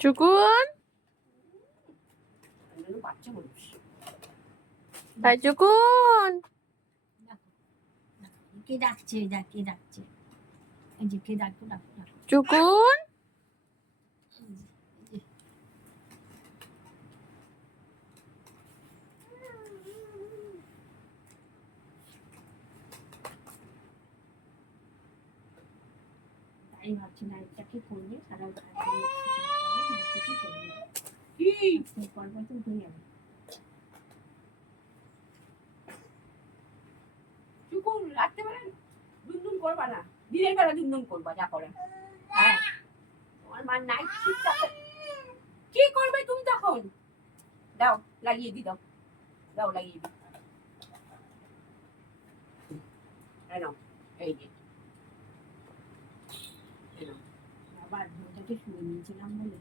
চুকুন, বাচ্চা মানুষ ভাই চুকুন, কে ডাকছে, কে ডাকছে, এই যে কে ডাকো ডাকো ডাকো। চুকুন। তাই ভাবছি নাইটটা কি করবে, সারা কি পরপর তো হয়ে যাবে। চুকুন রাখতে পারেন, দুনদুন করবা না, দিনের বেলা দুনদুন করবা যা করে। হ্যাঁ তোমার মা নাইট শিফট আছে, কি করবে তুমি তখন? দাও লাগিয়ে দি, দাও দাও লাগিয়ে দি। এই নাও, এই যে এই নাও। আবার ওটাকে শুয়ে নিয়েছিলাম বলে